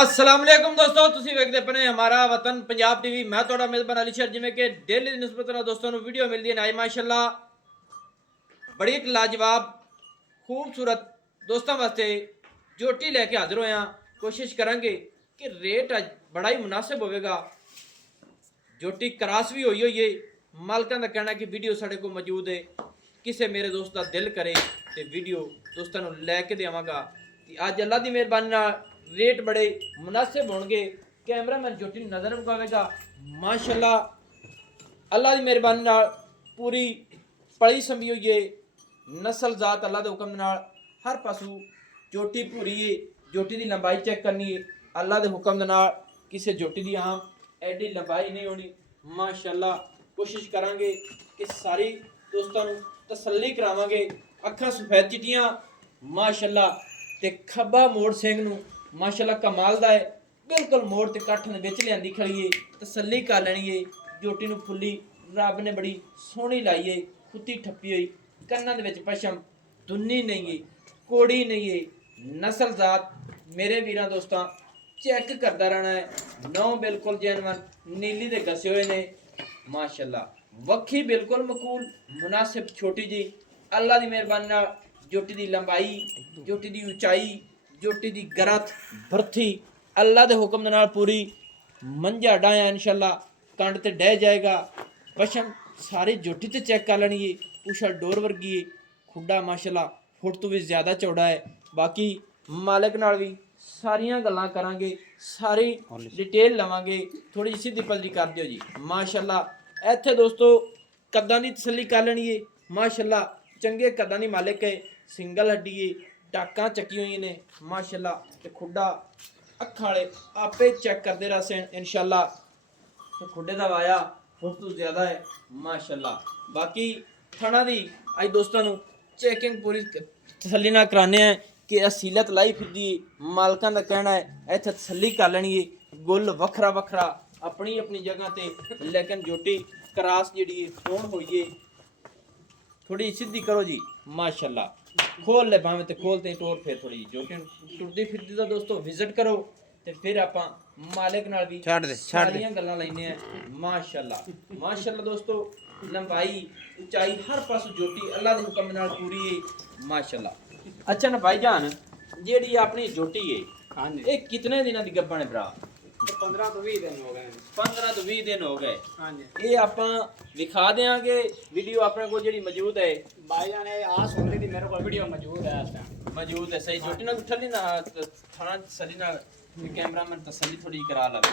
अस्सलाम वालेकुम दोस्तों, ਤੁਸੀਂ ਵੇਖਦੇ ਪਏ ਹਮਾਰਾ ਵਤਨ ਪੰਜਾਬ ਟੀਵੀ। ਮੈਂ ਤੁਹਾਡਾ ਮੇਜ਼ਬਾਨ ਅਲੀ ਸ਼ਰ। ਜਿਵੇਂ ਕਿ ਡੇਲੀ ਦੀ ਨਿਸਬਤ ਨਾਲ ਦੋਸਤਾਂ ਨੂੰ ਵੀਡੀਓ ਮਿਲਦੀ ਹੈ ਨਾ ਮਾਸ਼ਾਅੱਲਾ ਬੜੀ ਇੱਕ ਲਾਜਵਾਬ ਖੂਬਸੂਰਤ ਦੋਸਤਾਂ ਵਾਸਤੇ ਜੋਟੀ ਲੈ ਕੇ ਹਾਜ਼ਰ ਹੋਏ ਹਾਂ। ਕੋਸ਼ਿਸ਼ ਕਰਾਂਗੇ ਕਿ ਰੇਟ ਅੱਜ ਬੜਾ ਹੀ ਮੁਨਾਸਿਬ ਹੋਵੇਗਾ। ਜੋਟੀ ਕਰਾਸ ਵੀ ਹੋਈ ਹੋਈ ਹੈ। ਮਾਲਕਾਂ ਦਾ ਕਹਿਣਾ ਕਿ ਵੀਡੀਓ ਸਾਡੇ ਕੋਲ ਮੌਜੂਦ ਹੈ। ਕਿਸੇ ਮੇਰੇ ਦੋਸਤ ਦਾ ਦਿਲ ਕਰੇ ਤੇ ਵੀਡੀਓ ਦੋਸਤਾਂ ਨੂੰ ਲੈ ਕੇ ਦੇਵਾਂਗਾ। ਅੱਜ ਅੱਲਾ ਦੀ ਮਿਹਰਬਾਨੀ ਨਾਲ रेट बड़े मुनासिब होंगे। कैमरामैन जोटी नज़र विखावेगा माशाअल्लाह। अल्लाह की मेहरबानी नाल पूरी पली संभी हुई है। नस्ल जात अल्लाह के हुक्म नाल हर पासों जोटी पूरी है। जोटी की लंबाई चेक करनी है अल्लाह के हुक्म नाल। किसी जोटी की आम एडी लंबाई नहीं होनी माशाअल्लाह। कोशिश करांगे कि सारी दोस्तों तसल्ली करावांगे। अखां सफेद चिट्टियां माशाअल्लाह ते खब्बा मोड़ सिंह नूं माशाअल्लाह कमाल दा है। बिल्कुल मोड़ ते कट्ठ दे विच लिआंदी खड़ी है। तसल्ली कर लैनी है। जोटी नूं फुल्ली रब ने बड़ी सोहनी लाई है। खुत्ती ठप्पी हुई कन्नां दे विच पशम दुन्नी नहीं है, कोड़ी नहीं है। नस्ल जात मेरे वीरां दोस्तां चेक करदा रहना है। नौ बिल्कुल जैनवन नीली दे गसे हुए ने माशाअल्लाह। वक्खी बिल्कुल मकूल मुनासिब छोटी जी। अल्लाह दी मेहरबानी नाल जोटी दी लंबाई, जोटी दी उचाई, जोटी दी गरथ भरथी अल्लाह दे हुक्म दे नाल पूरी मंझा डाया इंशाअल्लाह। कंड ते डह जाएगा। पशम सारी जोटी ते चेक कर लेनी है। पूछल डोर वर्गी है। खुड्डा माशाअल्लाह फुट तो भी ज़्यादा चौड़ा है। बाकी मालिक नाल भी सारियां गल्लां करांगे, सारी डिटेल लवांगे। थोड़ी जी सीधी पलदी कर दिओ जी माशाअल्लाह। इत्थे दोस्तों कद्दां दी तसल्ली कर लेनी है माशाअल्लाह। चंगे कद्दां दी मालिक है। सिंगल हड्डी है। टाकां चकी हुई ने माशाअल्लाह ते खुड्डा अखां वाले आपे चेक करते रह सन इंशाअल्लाह। ते खुड्डे दा वाया फुट तो ज़्यादा है माशाअल्लाह। बाकी थणा दी अज दोस्तों नूं चेकिंग पूरी तसल्ली नाल कराने हैं कि असीलत लाई फिरदी मालकां दा कहना है इत्थे तसल्ली कर लैनी है। गुल वखरा वखरा अपनी अपनी जगह ते लेकिन जोटी क्रास जिहड़ी होण होई है। थोड़ी सीधी करो जी माशाअल्लाह। खोल ले भावें तो खोलते टोर फिर थोड़ी जोटी टुरदी फिरदी दा दोस्तों विजिट करो ते फिर आपां मालिक नाल भी सारियां गल्लां लैने हैं माशाअल्लाह। माशाअल्लाह दोस्तों लंबाई ऊंचाई हर पासों जोटी अल्लाह दे हुक्म नाल पूरी है माशाअल्लाह। अच्छा ना भाईजान जेड़ी अपनी जोटी है हाँ जी, ये कितने दिनों दी गब्बन है भरा? 15 ਤੋਂ 20 ਦਿਨ ਹੋ ਗਏ। 15 ਤੋਂ 20 दिन हो गए। हाँ जी, ਇਹ ਆਪਾਂ ਵਿਖਾ ਦੇਾਂਗੇ ਵੀਡੀਓ ਆਪਣੇ ਕੋਲ ਜਿਹੜੀ ਮੌਜੂਦ ਹੈ। भाईजान ने आस होने दी मेरे को वीडियो मौजूद है इस टाइम। मौजूद है सही। जोटी ना उठली ना थाना तसल्ली ना कैमरामैन तसल्ली थोड़ी करा लवे।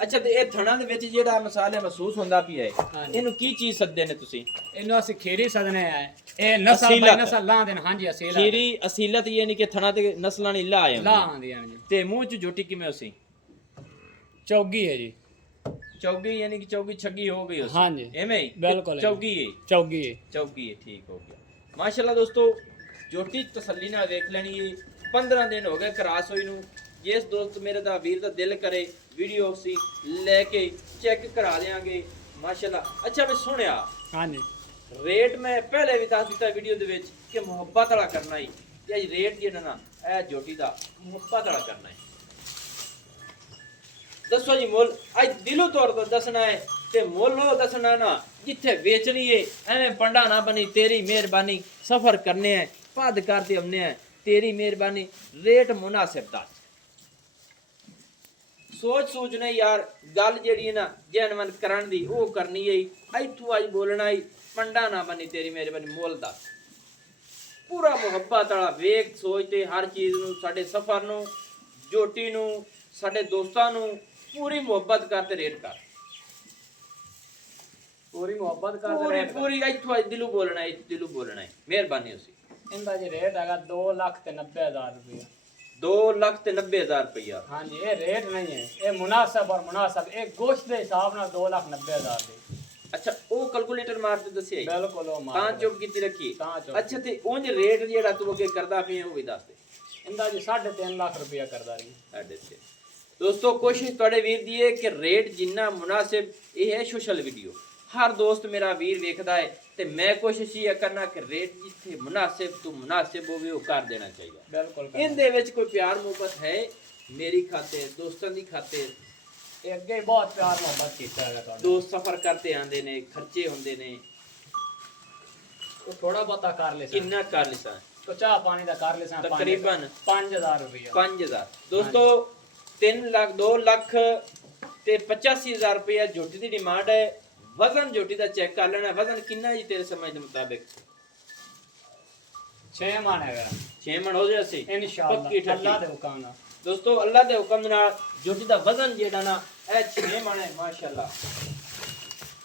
अच्छा ते ਇਹ ਥਣਾ ਦੇ ਵਿੱਚ ਜਿਹੜਾ ਮਸਾਲਾ ਮਹਿਸੂਸ ਹੁੰਦਾ ਪਿਆ ਹੈ ਇਹਨੂੰ ਕੀ ਚੀਜ਼ ਸੱਦੇ ਨੇ ਤੁਸੀਂ? ਇਹਨੂੰ ਅਸੀਂ ਖੀਰੀ ਸਦਨੇ ਆ। ਇਹ ਨਸਲ ਬਾਈ ਨਸਲ ਲਾਂ ਦੇਨ। ਹਾਂਜੀ ਅਸੀਲਤ। ਖੀਰੀ ਅਸੀਲਤ ਯਾਨੀ ਕਿ ਥਣਾ ਤੇ ਨਸਲਾਂ ਨੇ ਲਾ ਆਏ ਲਾਂ ਆਂਦੀਆਂ ਜੀ। ਤੇ ਮੂੰਹ ਚ ਜੋਟੀ ਕਿਵੇਂ ਉਸੀ? ਚੌਗੀ ਹੈ ਜੀ। चौगी यानी कि चौगी छगी हो गई उसी। हाँ जी, एवें ही बिल्कुल चौगी है। चौगी है। चौकी है ठीक हो गया माशाल्लाह। दोस्तों जोटी तसल्ली नाल देख लेनी है। 15 दिन हो गए क्रास होई नूं। जिस दोस्त मेरे दा वीर दा दिल करे वीडियो सी लेके चेक करा देंगे माशाल्लाह। अच्छा मैं सुनिया हाँ जी, रेट मैं पहले भी दस दिता वीडियो दे विच कि मुहब्बत वाला करना ही ते अज रेट जेड़ा ना ए जोटी दा मुहब्बत वाला करना है। दसो जी मुल अज दिलों तौर पर दसना है ते मुल दसना ना जिथे बेचनी है। एवें पंडा ना बनी तेरी मेहरबानी सफर करने हैं पद करते हमने हैं तेरी मेहरबानी रेट मुनासिब दस। सोच सूझ ने यार गल जेड़ी ना जैनवन करन दी वो करनी है। इथों अज बोलना ही पंडा ना बनी तेरी मेहरबानी मुल दस। पूरा मुहब्बत वाला वेख सोचते हर चीज़ नूं साडे सफर नूं जोटी नूं साडे दोस्तां नूं पूरी मुहब्बत करते रेट कर। पूरी मोहब्बत का पूरी रेट पूरी इथों दिलों बोलना है दिलों बोलना है मेहरबानी उसी। इनका जी रेट हैगा 2,90,000 रुपया। 2,90,000 रुपया। हाँ जी, ये रेट नहीं है, ये मुनासिब और मुनासिब एक गोश्त के हिसाब नाल 2,90,000 दी। अच्छा वो कैलकुलेटर मार के दसिए बिल्कुल वो तां मार चुप कीती रखी। तां चुप। अच्छा ते उंज रेट जेड़ा तू अगे करदा पिया वो भी दस दे। इनका जी 3.5 लाख रुपया करदा रही। साढ़े छे। दोस्तों कोशिश तुहाडे वीर दी है कि रेट जिन्ना मुनासिब ये है सोशल वीडियो हर दोस्त मेरा वीर वेखदा है ते मैं कोशिश ये करना कि रेट जिथे मुनासिब तो मुनासिब होवे वो कर देना चाहिए। बिल्कुल इन दे विच कोई प्यार मुहब्बत है ਮੇਰੀ ਖਾਤਰ, ਦੋਸਤਾਂ ਦੀ ਖਾਤਰ। ਇਹ ਅੱਗੇ ਬਹੁਤ ਪਿਆਰ ਮੁਹੱਬਤ ਕੀਤਾ ਹੈਗਾ ਤੁਹਾਡਾ। ਦੋਸਤ ਸਫਰ ਕਰਤੇ ਆਂਦੇ ਨੇ, ਖਰਚੇ ਹੁੰਦੇ ਨੇ, ਉਹ ਥੋੜਾ ਬਹੁਤਾ ਕਰ ਲੈ ਕਿੰਨਾ ਕਰ ਲਿਸਾ तो चाह पानी का कर ले तकरीबन 5000 रुपया 5000 दोस्तों 3 लाख 2 लाख ते 85000 रुपया झोटी की डिमांड है। वजन झोटी का चेक कर लेना, वजन कितना जी तेरे समझ के मुताबिक? 6 मन है 6 मन हो जाए इंशाअल्लाह अल्लाह दे हुक्म नाल। दोस्तों अल्लाह दे हुक्म नाल झोटी का वजन जेड़ा ना ए 6 मन है माशाल्लाह।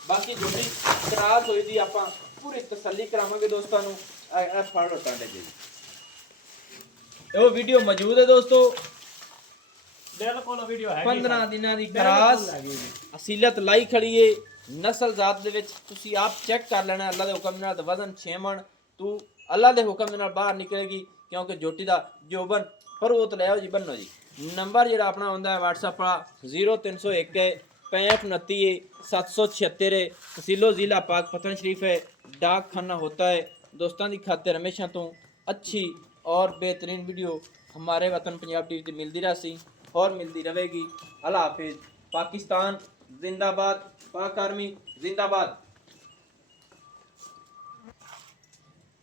बाकी झोटी खराब होई दी आपां पूरी तसल्ली करावांगे दोस्तों नु। ए फड़ टांडे जी ਇਹ ਵੀਡੀਓ ਮੌਜੂਦ ਹੈ ਦੋਸਤੋ। ਬਿਲਕੁਲ ਵੀਡੀਓ ਹੈ 15 ਦਿਨਾਂ ਦੀ ਕਰਾਸ ਅਸੀਲਤ ਲਾਈ ਖੜੀ ਏ ਨਸਲ ਜ਼ਾਤ ਦੇ ਵਿੱਚ। ਤੁਸੀਂ ਆਪ ਚੈੱਕ ਕਰ ਲੈਣਾ ਅੱਲਾ ਦੇ ਹੁਕਮ ਨਾਲ। ਤੇ ਵਜ਼ਨ 6 ਮਣ ਤੂੰ ਅੱਲਾ ਦੇ ਹੁਕਮ ਦੇ ਨਾਲ ਬਾਹਰ ਨਿਕਲੇਗੀ, ਕਿਉਂਕਿ ਜੋਟੀ ਦਾ ਜੋਬਨ ਫਰੋਤ ਲੈ ਆਓ ਜੀ ਬੰਨੋ ਜੀ। ਨੰਬਰ ਜਿਹੜਾ ਆਪਣਾ ਹੁੰਦਾ ਹੈ WhatsApp ਵਾਲਾ 0301 6529 776 तहसीलो ज़िला पाक पतन शरीफ है। डाक खाना होता है। दोस्तों की खातिर हमेशा तो अच्छी और बेहतरीन वीडियो हमारे वतन पंजाब टीवी मिलती रही और मिलती रहेगी। अल्लाह हाफिज़। पाकिस्तान जिंदाबाद, पाक आर्मी जिंदाबाद।